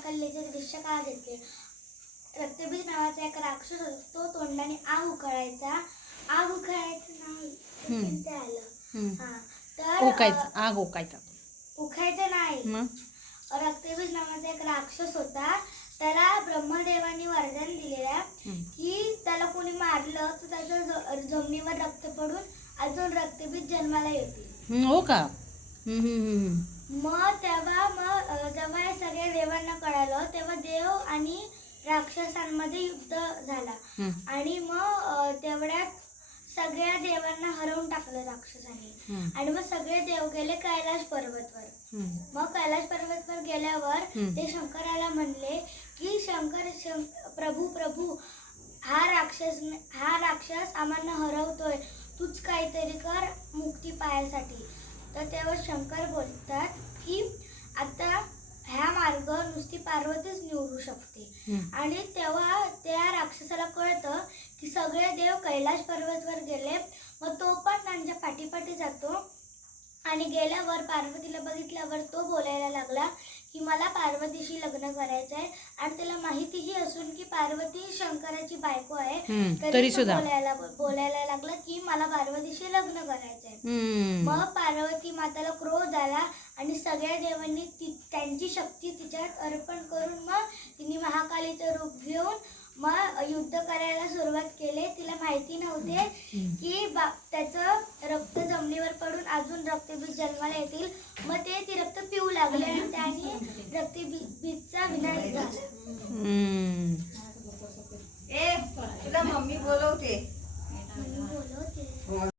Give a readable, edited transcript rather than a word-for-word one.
महाकालीचे दृश्य का घेतले? रक्तबीज नावाचा एक राक्षस होता, तो तोंडाने आग उकळायचा नाही ते आलं तर आग ओकायचा उखायचं नाही. रक्तबीज नावाचा एक राक्षस होता, त्याला ब्रह्मदेवाने वरदान दिलेलं की त्याला कोणी मारलं तर त्याचं जमिनीवर रक्त पडून अजून रक्तबीज जन्माला येतील. हो का? जेव्हा हे सगळ्या देवांना कळालं तेव्हा देव आणि राक्षसांमध्ये युद्ध झाला आणि मग तेवढ्यात सगळ्या देवांना हरवून टाकलं राक्षसांनी आणि मग सगळे देव गेले कैलाश पर्वतवर. मग कैलाश पर्वतवर गेल्यावर ते शंकराला म्हणले की प्रभू हा राक्षस आम्हाला हरवतोय, तूच काहीतरी कर मुक्ती पायासाठी. तर तेव्हा शंकर बोलतात की आता ह्या मार्ग नुसती पार्वतीच निवडू शकते. आणि तेव्हा त्या राक्षसाला कळतं की सगळे देव कैलाश पर्वतवर गेले. मग तो पण त्यांच्या पाठीपाठी जातो आणि गेल्यावर पार्वतीला बघितल्यावर तो बोलायला लागला की मला पार्वतीशी लग्न करायचं आहे. आणि त्याला माहितीही असून की पार्वती शंकराची बायको आहे, तरी सुद्धा बोलायला लागला की मला पार्वतीशी लग्न करायचं आहे. मग पार्वती माताला क्रोध आला आणि सगळ्या देवांनी त्यांची शक्ती तिच्यात अर्पण करून मग तिने महाकालीचं रूप घेऊन मग युद्ध करायला सुरुवात केली. तिला माहिती नव्हते की त्याचं रक्त जमिनीवर पडून अजून रक्तबीज जन्माला येतील. मग ती रक्त पिऊ लागले आणि त्याने रक्तबीजचा विनाश झाला. तुला मम्मी बोलवते.